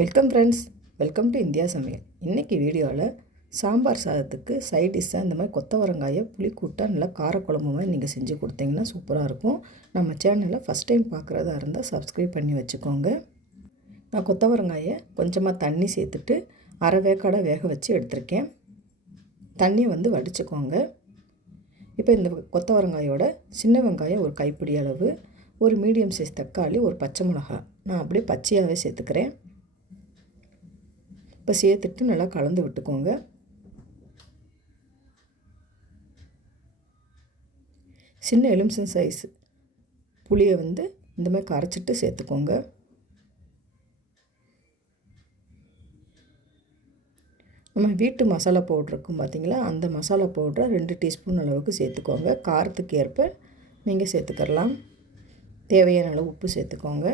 Welcome friends welcome to India சமையல். இன்றைக்கி வீடியோவில் சாம்பார் சாதத்துக்கு சைட் டிஷ்ஷாக இந்த மாதிரி கொத்தவரங்காயை புளிக்கூட்டாக நல்லா காரக்குழம்பு மாதிரி நீங்கள் செஞ்சு கொடுத்தீங்கன்னா சூப்பராக இருக்கும். நம்ம சேனலை ஃபஸ்ட் டைம் பார்க்குறதா இருந்தால் சப்ஸ்கிரைப் பண்ணி வச்சுக்கோங்க. நான் கொத்தவரங்காயை கொஞ்சமாக தண்ணி சேர்த்துட்டு அரை வேக்காடாக வேக வச்சு எடுத்திருக்கேன். தண்ணியை வந்து வடிச்சுக்கோங்க. இப்போ இந்த கொத்தவரங்காயோட சின்ன வெங்காயம் ஒரு கைப்பிடி அளவு ஒரு மீடியம் சைஸ் தக்காளி ஒரு பச்சை மிளகாய். நான் அப்படியே பச்சையாகவே சேர்த்துக்கிறேன். இப்போ சேர்த்துட்டு நல்லா கலந்து விட்டுக்கோங்க. சின்ன எலுமிச்சம் சைஸ் புளியை வந்து இந்த மாதிரி கரைச்சிட்டு சேர்த்துக்கோங்க. நம்ம வீட்டு மசாலா பவுட்ரு இருக்கும் பார்த்தீங்களா? அந்த மசாலா பவுட்ரை ரெண்டு டீஸ்பூன் அளவுக்கு சேர்த்துக்கோங்க. காரத்துக்கு ஏற்ப நீங்கள் சேர்த்துக்கலாம். தேவையான அளவு உப்பு சேர்த்துக்கோங்க.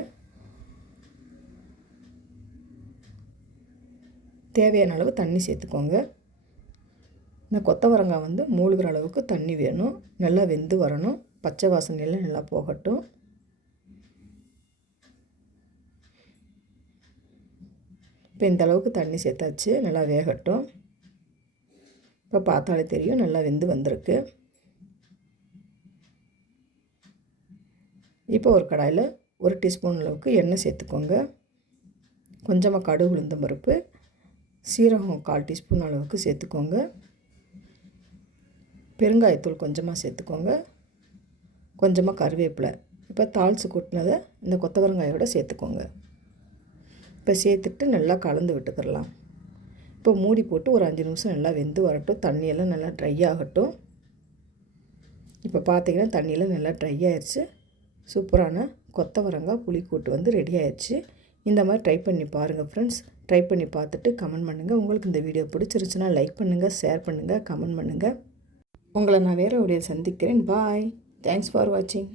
தேவையான அளவு தண்ணி சேர்த்துக்கோங்க. இந்த கொத்தவரங்காய் வந்து மூழ்கிற அளவுக்கு தண்ணி வேணும். நல்லா வெந்து வரணும். பச்சை வாசனையெல்லாம் நல்லா போகட்டும். இப்போ இந்த அளவுக்கு தண்ணி சேர்த்தாச்சு. நல்லா வேகட்டும். இப்போ பார்த்தாலே தெரியும். நல்லா வெந்து வந்திருக்கு. இப்போ ஒரு கடாயில் ஒரு டீஸ்பூன் அளவுக்கு எண்ணெய் சேர்த்துக்கோங்க. கொஞ்சமாக கடுகு உளுந்தம் பருப்பு சீரகம் கால் டீஸ்பூன் அளவுக்கு சேர்த்துக்கோங்க. பெருங்காயத்தூள் கொஞ்சமாக சேர்த்துக்கோங்க. கொஞ்சமாக கருவேப்பிலை. இப்போ தாளித்து கொட்டினதை இந்த கொத்தவரங்காயோடு சேர்த்துக்கோங்க. இப்போ சேர்த்துட்டு நல்லா கலந்து விட்டுக்கிடலாம். இப்போ மூடி போட்டு ஒரு அஞ்சு நிமிஷம் நல்லா வெந்து வரட்டும். தண்ணியெல்லாம் நல்லா ட்ரை ஆகட்டும். இப்போ பார்த்தீங்கன்னா தண்ணியெல்லாம் நல்லா ட்ரை ஆயிடுச்சு சூப்பரான கொத்தவரங்காய் புளிக்கூட்டு வந்து ரெடி ஆயிடுச்சு இந்த மாதிரி ட்ரை பண்ணி பாருங்கள் ஃப்ரெண்ட்ஸ் ட்ரை பண்ணி பார்த்துட்டு கமெண்ட் பண்ணுங்கள் உங்களுக்கு இந்த வீடியோ பிடிச்சிருச்சுன்னா லைக் பண்ணுங்கள் ஷேர் பண்ணுங்கள் கமெண்ட் பண்ணுங்கள் உங்களை நான் வேறு ஒரு சந்திக்கிறேன். பாய். தேங்க்ஸ் ஃபார் வாட்சிங்